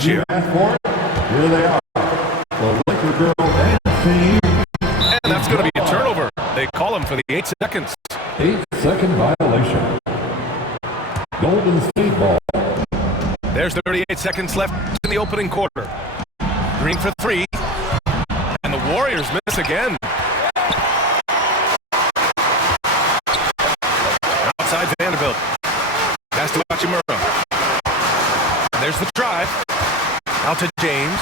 advantage here. Here they are. The Laker girl and team. And that's going to be a turnover. They call him for the 8 seconds. 8-second violation. Golden State ball. There's 38 seconds left in the opening quarter. Green for 3. And the Warriors miss again. Outside Vanderbilt. Pass to Hachimura. There's the drive. Out to James.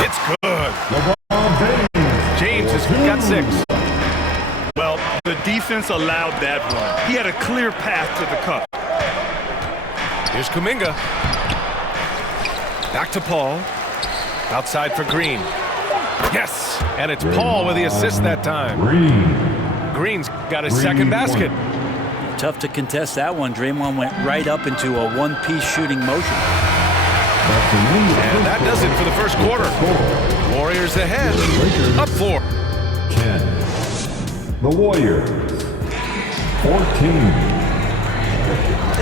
It's good. James has got 6. Well, the defense allowed that one. He had a clear path to the cup. Here's Kuminga. Back to Paul. Outside for Green. Yes! And it's Paul with the assist that time. Green's got his second basket. Tough to contest that one. Draymond went right up into a one-piece shooting motion. And that does it for the first quarter. Warriors ahead. Up 4. 10. The Warriors. 14.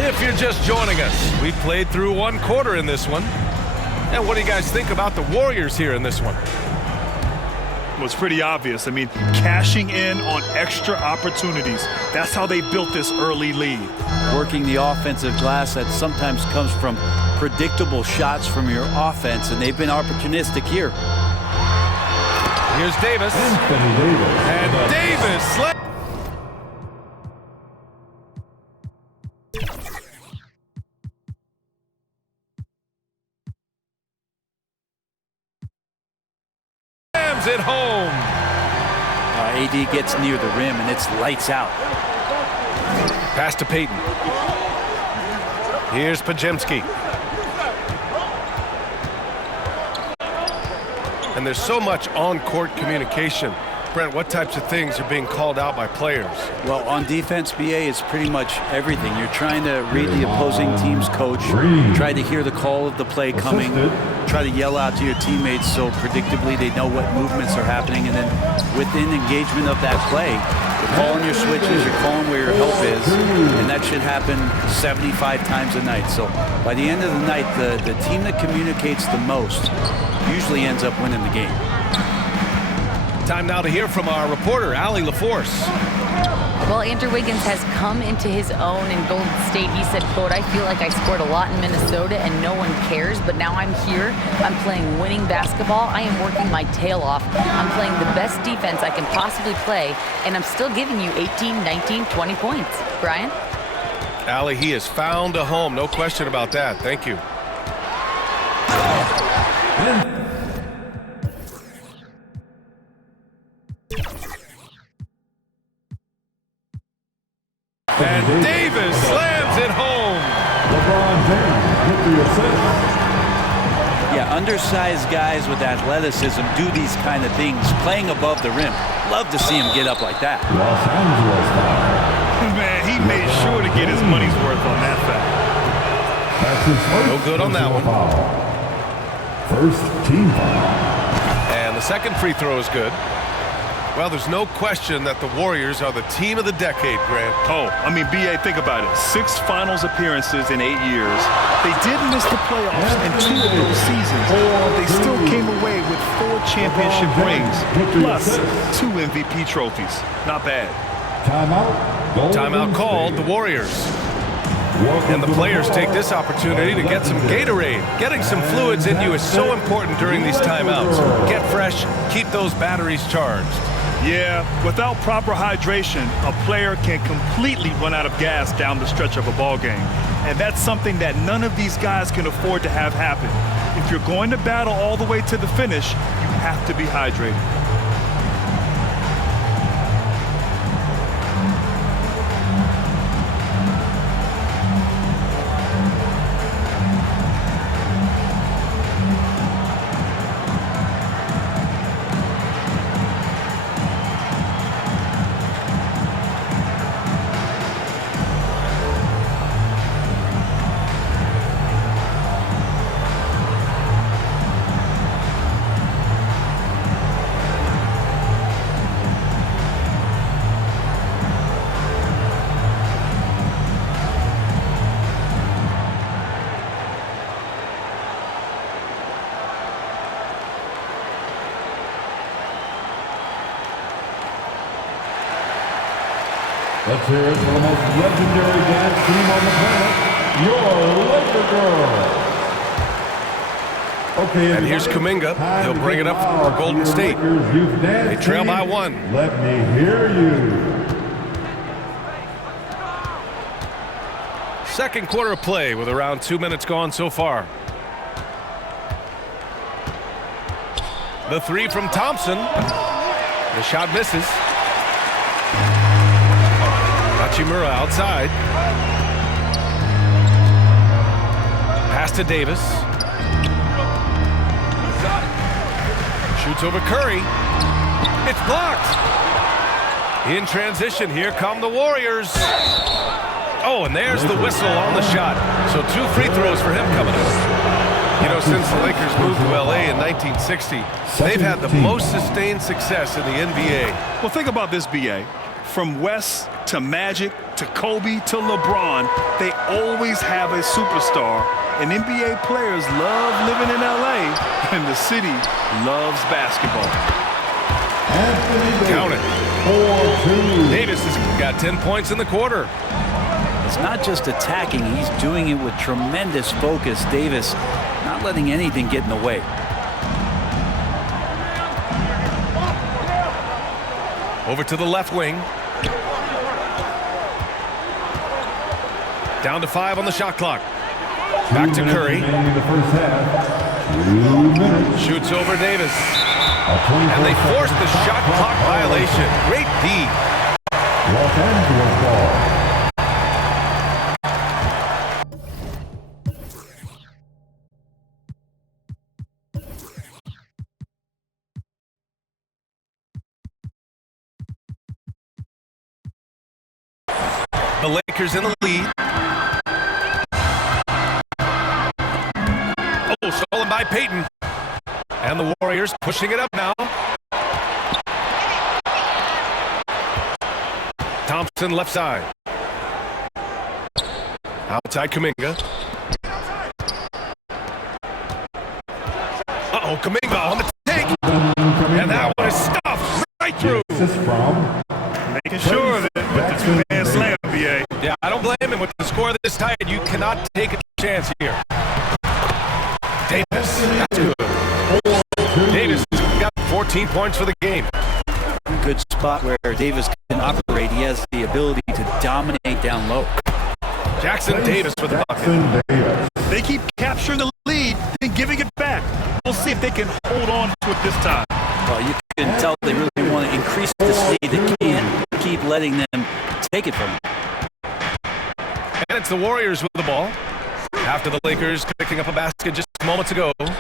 If you're just joining us, we played through one quarter in this one. And what do you guys think about the Warriors here in this one? Well, it's pretty obvious. I mean, cashing in on extra opportunities. That's how they built this early lead. Working the offensive glass that sometimes comes from predictable shots from your offense, and they've been opportunistic here. Here's Davis. And Davis slams it home. AD gets near the rim, and it's lights out. Pass to Payton. Here's Pajemski. And there's so much on-court communication. Brent, what types of things are being called out by players? Well, on defense, BA, it's pretty much everything. You're trying to read the opposing team's coach, try to hear the call of the play coming, try to yell out to your teammates so predictably they know what movements are happening, and then within engagement of that play, you're calling your switches, you're calling where your help is, and that should happen 75 times a night. So by the end of the night, the team that communicates the most usually ends up winning the game. Time now to hear from our reporter, Allie LaForce. Well, Andrew Wiggins has come into his own in Golden State. He said, quote, "I feel like I scored a lot in Minnesota and no one cares, but now I'm here. I'm playing winning basketball. I am working my tail off. I'm playing the best defense I can possibly play, and I'm still giving you 18, 19, 20 points." Brian? Allie, he has found a home. No question about that. Thank you. And Davis slams it home. LeBron James with the assist. Yeah, undersized guys with athleticism do these kind of things, playing above the rim. Love to see him get up like that. Los Angeles foul. Man, he made sure to get his money's worth on that foul. That's his first No good on that one. Foul. First team foul. And the second free throw is good. Well, there's no question that the Warriors are the team of the decade, Grant. Oh, I mean, BA, think about it. 6 finals appearances in 8 years. They did miss the playoffs in 2 of those seasons, but they still came away with 4 championship rings, plus 2 MVP trophies. Not bad. Timeout. Timeout called, the Warriors. And the players take this opportunity to get some Gatorade. Getting some fluids in you is so important during these timeouts. Get fresh, keep those batteries charged. Yeah, without proper hydration, a player can completely run out of gas down the stretch of a ball game. And that's something that none of these guys can afford to have happen. If you're going to battle all the way to the finish, you have to be hydrated. Let's hear it for the most legendary dance team on the planet, your Laker Girl. Okay, And here's Kuminga. He'll bring it up for Golden State. They trail by 1. Let me hear you. Second quarter of play with around 2 minutes gone so far. The three from Thompson. The shot misses. Hachimura outside. Pass to Davis. Shoots over Curry. It's blocked. In transition, here come the Warriors. Oh, and there's the whistle on the shot. So 2 free throws for him coming up. You know, since the Lakers moved to LA in 1960, they've had the most sustained success in the NBA. Well, think about this, B.A. From West to Magic to Kobe to LeBron, they always have a superstar. And NBA players love living in LA, and the city loves basketball. Count it. 4-2. Davis has got 10 points in the quarter. It's not just attacking, he's doing it with tremendous focus. Davis not letting anything get in the way. Over to the left wing. Down to 5 on the shot clock. Back to Curry. Shoots over Davis. And they force the shot clock violation. Great D. Los Angeles ball. The Lakers in the lead. Oh, stolen by Payton. And the Warriors pushing it up now. Thompson left side. Outside Kuminga. Uh-oh, Kuminga on the take. And that one is stuffed right through. Making sure that with the two-man slam, B.A. Yeah, I don't blame him. With the score this tight, you cannot take a chance here. Davis, that's good. Davis has got 14 points for the game. Good spot where Davis can operate. He has the ability to dominate down low. Jackson Davis with the bucket. They keep capturing the lead and giving it back. We'll see if they can hold on to it this time. Well, you can tell they really want to increase this lead. They can't keep letting them take it from them. And it's the Warriors with the ball. After the Lakers picking up a basket just moments ago. Out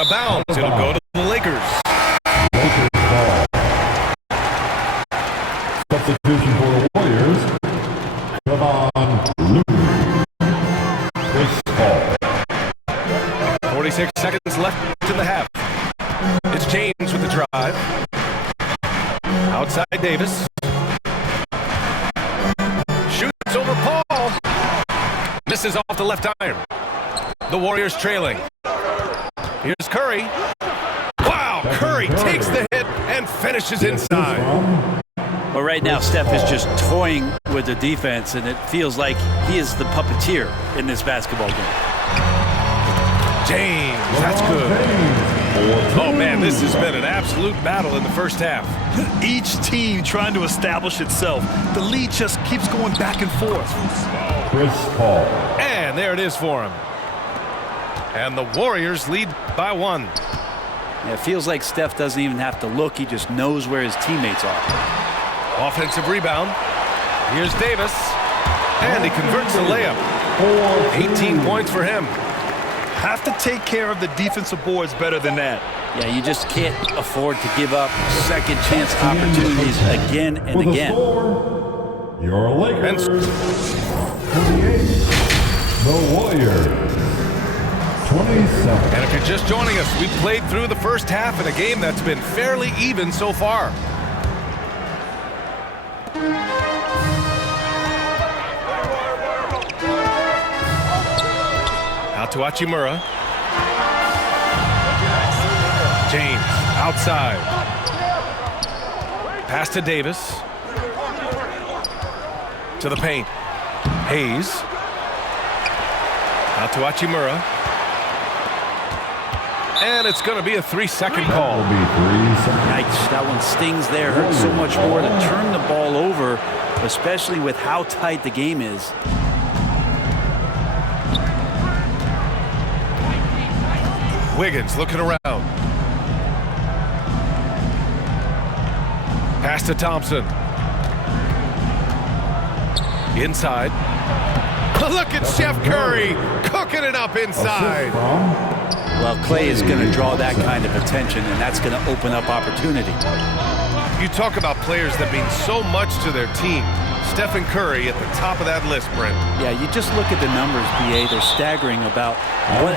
of bounds, it'll go to the Lakers. Substitution for the Warriors. Chris Paul. 46 seconds left in the half. It's James with the drive. Outside Davis. Shoots over Paul. Misses off the left iron. The Warriors trailing. Here's Curry. Wow, Curry takes the hit and finishes inside. Well, right now, Steph is just toying with the defense, and it feels like he is the puppeteer in this basketball game. James, that's good. Oh, man, this has been an absolute battle in the first half. Each team trying to establish itself. The lead just keeps going back and forth. Chris Paul. And there it is for him. And the Warriors lead by 1. Yeah, it feels like Steph doesn't even have to look. He just knows where his teammates are. Offensive rebound. Here's Davis. And he converts the layup. 18 points for him. Have to take care of the defensive boards better than that. Yeah, you just can't afford to give up second chance opportunities again and again. Your Lakers. 28. The Warriors. 27. And if you're just joining us, we played through the first half in a game that's been fairly even so far. Out to Hachimura. James outside. Pass to Davis. To the paint. Hayes. Out to Hachimura. And it's going to be a 3-second call. Yikes, that one stings there. Hurts so much more to turn the ball over, especially with how tight the game is. Wiggins looking around. Pass to Thompson. Inside. Look at Chef Curry cooking it up inside. Well, Clay is going to draw that kind of attention, and that's going to open up opportunity. You talk about players that mean so much to their team. Stephen Curry at the top of that list, Brent. Yeah, you just look at the numbers, BA. They're staggering about what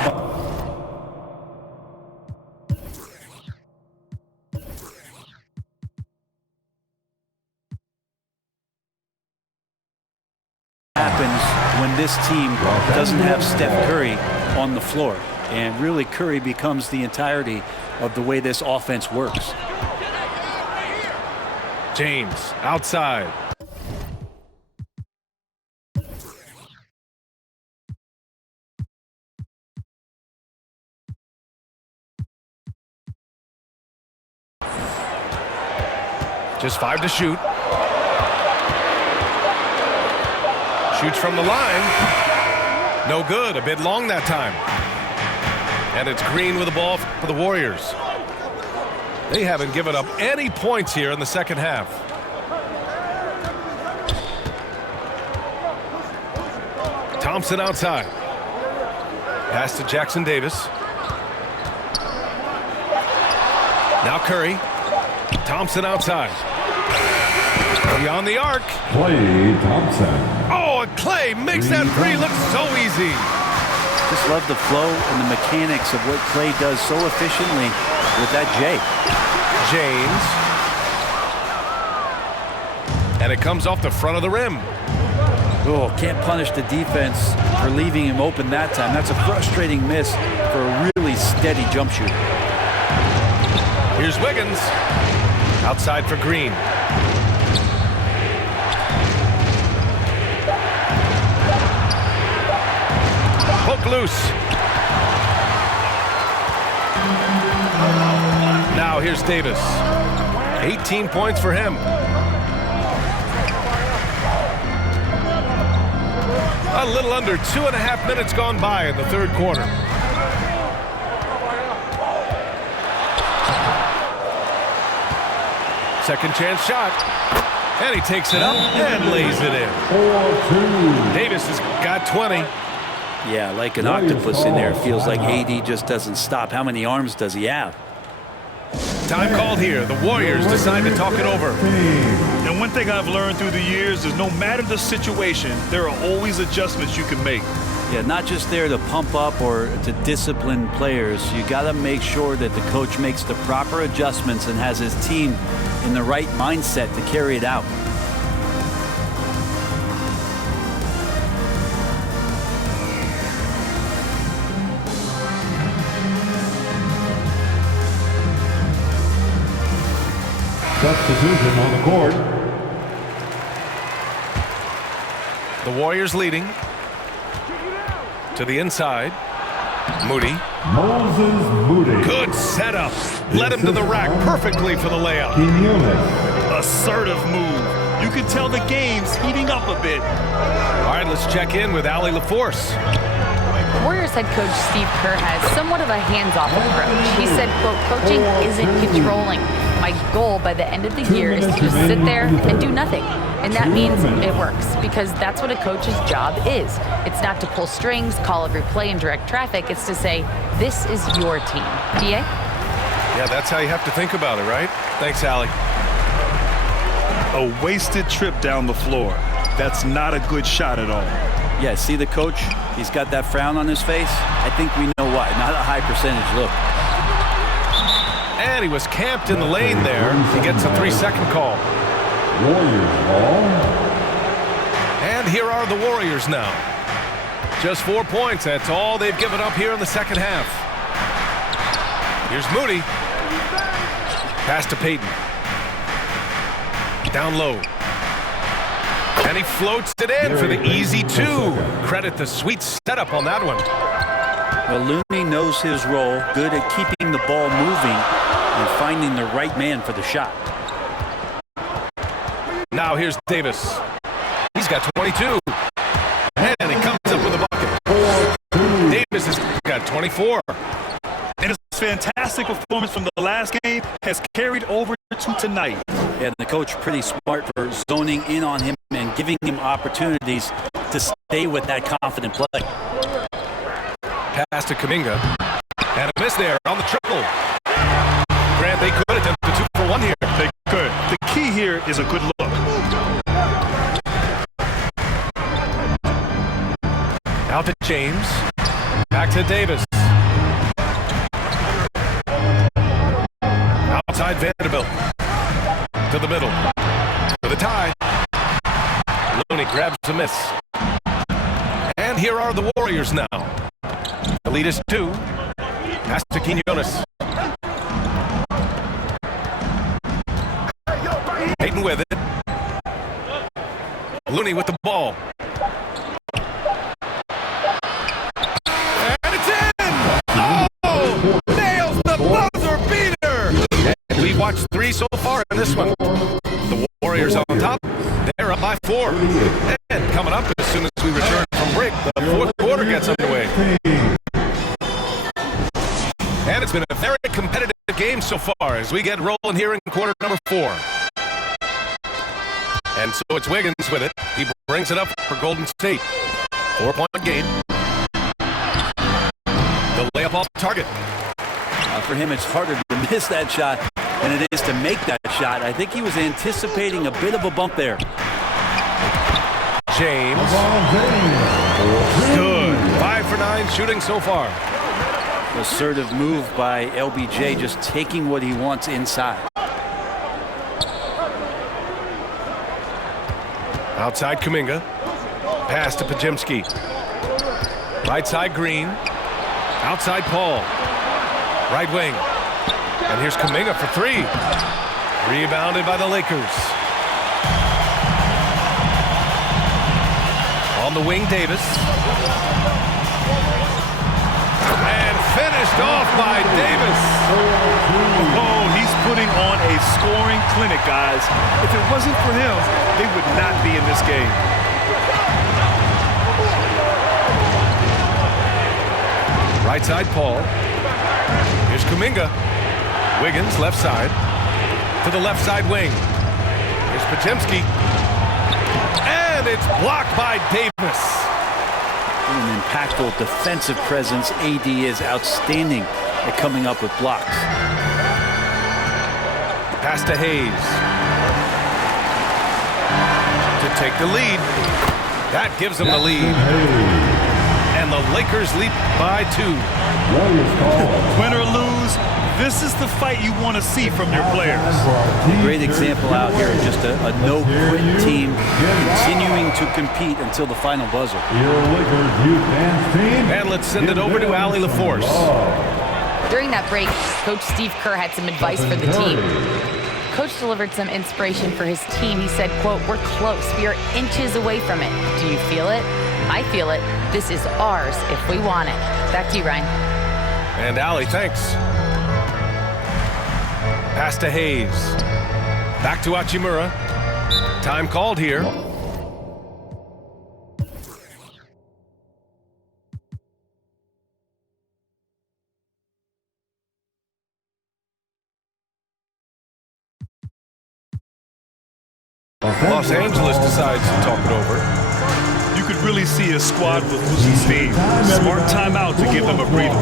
happens when this team doesn't have Steph Curry on the floor. And really, Curry becomes the entirety of the way this offense works. James outside. Just 5 to shoot. Shoots from the line. No good. A bit long that time. And it's Green with the ball for the Warriors. They haven't given up any points here in the second half. Thompson outside. Pass to Jackson Davis. Now Curry. Thompson outside. Beyond the arc. Klay Thompson. Oh, and Clay makes that three look so easy. Just love the flow and the mechanics of what Clay does so efficiently with that J. James. And it comes off the front of the rim. Oh, can't punish the defense for leaving him open that time. That's a frustrating miss for a really steady jump shooter. Here's Wiggins. Outside for Green. Poke loose. Now here's Davis. 18 points for him. A little under 2.5 minutes gone by in the third quarter. Second chance shot. And he takes it up and lays it in. 4-2. Davis has got 20. Yeah, like an octopus in there. It feels like AD just doesn't stop. How many arms does he have? Time called here. The Warriors decide to talk it over. And one thing I've learned through the years is no matter the situation, there are always adjustments you can make. Yeah, not just there to pump up or to discipline players. You got to make sure that the coach makes the proper adjustments and has his team in the right mindset to carry it out. Substitution on the court. The Warriors leading. To the inside. Moody. Moses Moody. Good setup. Led him to the rack perfectly for the layup. Assertive move. You can tell the game's heating up a bit. All right, let's check in with Allie LaForce. Warriors head coach Steve Kerr has somewhat of a hands-off approach. He said, quote, coaching isn't controlling. My goal by the end of the year is to just sit there and do nothing. And that means it works, because that's what a coach's job is. It's not to pull strings, call every play, and direct traffic. It's to say, this is your team. DA? Yeah, that's how you have to think about it, right? Thanks, Allie. A wasted trip down the floor. That's not a good shot at all. Yeah, see the coach? He's got that frown on his face. I think we know why. Not a high percentage look. And he was camped in the lane there. He gets a 3-second call. Warriors ball. And here are the Warriors now. Just 4 points. That's all they've given up here in the second half. Here's Moody. Pass to Payton. Down low. And he floats it in for the easy two. Credit the sweet setup on that one. Well, Looney knows his role, good at keeping the ball moving and finding the right man for the shot. Now here's Davis. He's got 22. And he comes up with a bucket. Davis has got 24. And his fantastic performance from the last game has carried over to tonight. And the coach pretty smart for zoning in on him and giving him opportunities to stay with that confident play. Pass to Kuminga. And a miss there on the triple. Grant, they could attempt the 2 for 1 here. They could. The key here is a good look. Out to James. Back to Davis. Outside Vanderbilt. To the middle. For the tie. Looney grabs a miss. And here are the Warriors now. The lead is 2. Pass to Quinones. Payton with it. Looney with the ball. And it's in! Oh! Nails the buzzer beater! And we watched 3 so far in this one. The Warriors on top. They're up by 4. And coming up as soon as we return from break, the 4th quarter gets underway. And it's been a very competitive game so far as we get rolling here in quarter number 4. And so it's Wiggins with it. He brings it up for Golden State. 4-point game. The layup off target. For him, it's harder to miss that shot than it is to make that shot. I think he was anticipating a bit of a bump there. James. Good. 5 for 9 shooting so far. Assertive move by LBJ, just taking what he wants inside. Outside Kuminga. Pass to Pajemski. Right side Green. Outside Paul. Right wing. And here's Kuminga for 3. Rebounded by the Lakers. On the wing, Davis. And finished off by Davis. Oh, he's putting on a scoring clinic, guys. If it wasn't for him, they would not be in this game. Right side, Paul. Here's Kuminga. Wiggins, left side. To the left side wing. Here's Pajemski. And it's blocked by Davis. An impactful defensive presence. AD is outstanding at coming up with blocks. Pass to Hayes. To take the lead. That gives them the lead. And the Lakers lead by 2. Win or lose, this is the fight you want to see from your players. Great example out here, just a no-quit team continuing to compete until the final buzzer. And let's send it over to Allie LaForce. During that break, Coach Steve Kerr had some advice for the team. Coach delivered some inspiration for his team. He said, quote, "We're close. We are inches away from it. Do you feel it? I feel it. This is ours if we want it." Back to you, Ryan. And Allie, thanks. Pass to Hayes. Back to Hachimura. Time called here. Los Angeles decides to talk it over. You could really see a squad with losing steam. Smart timeout to give them a breather.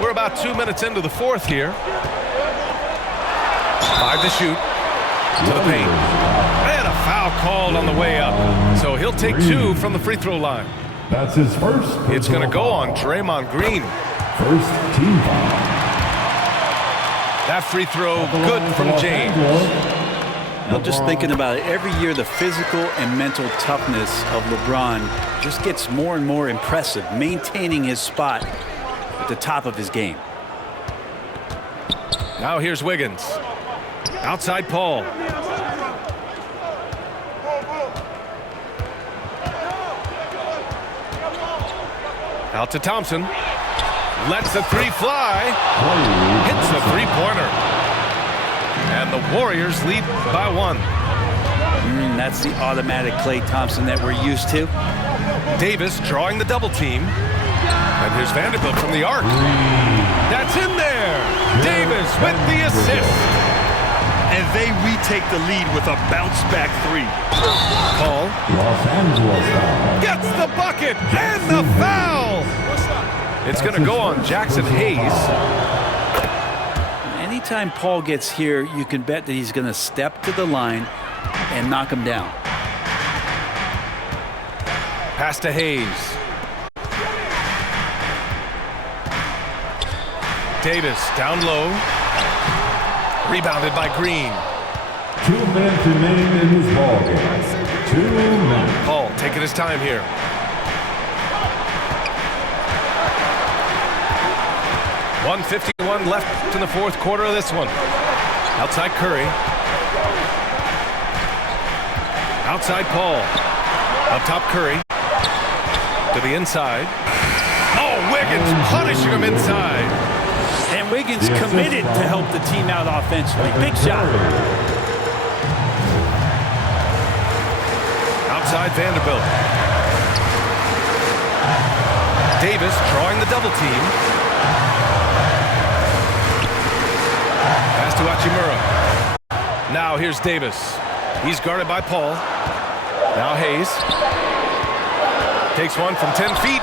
We're about 2 minutes into the 4th here. 5 to shoot. To the paint. And a foul called on the way up. So he'll take 2 from the free throw line. That's his first. It's going to go on Draymond Green. First team foul. That free throw good from James. I'm just thinking about it. Every year, the physical and mental toughness of LeBron just gets more and more impressive, maintaining his spot at the top of his game. Now here's Wiggins. Outside Paul. Out to Thompson. Lets the 3 fly. Hits the 3-pointer. And the Warriors lead by 1. That's the automatic Klay Thompson that we're used to. Davis drawing the double team. And here's Vanderbilt from the arc. That's in there. Davis with the assist. And they retake the lead with a bounce-back 3. Paul Los Angeles foul. gets the bucket and the foul. It's going to go on Jackson Hayes. Anytime Paul gets here, you can bet that he's going to step to the line and knock him down. Pass to Hayes. Davis down low. Rebounded by Green. 2 minutes remaining in this ball game. 2 minutes. Paul taking his time here. .151 left in the fourth quarter of this one. Outside Curry. Outside Paul. Up top Curry. To the inside. Oh, Wiggins punishing him inside. And Wiggins committed to help the team out offensively. Big shot. Outside Vanderbilt. Davis drawing the double team. Pass to Hachimura. Now here's Davis. He's guarded by Paul. Now Hayes. Takes one from 10 feet.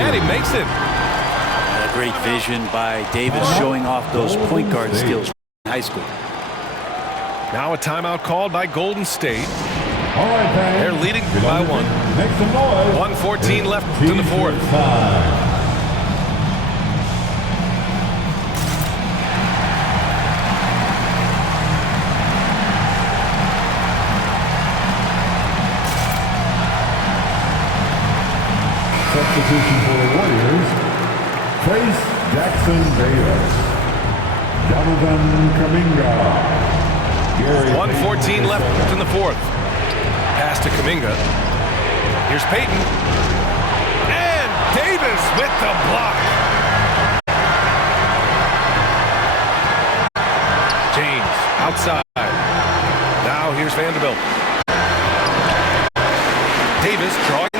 And he makes it. A great vision by Davis showing off those point guard skills in high school. Now a timeout called by Golden State. All right, fans. They're leading by 1. Make some noise. 1:14 left in the fourth. Substitution for the Warriors. Trace Jackson Davis. Jonathan Kuminga. 1:14 left in the fourth. Pass to Kuminga. Here's Payton. And Davis with the block. James outside. Now here's Vanderbilt. Davis drawing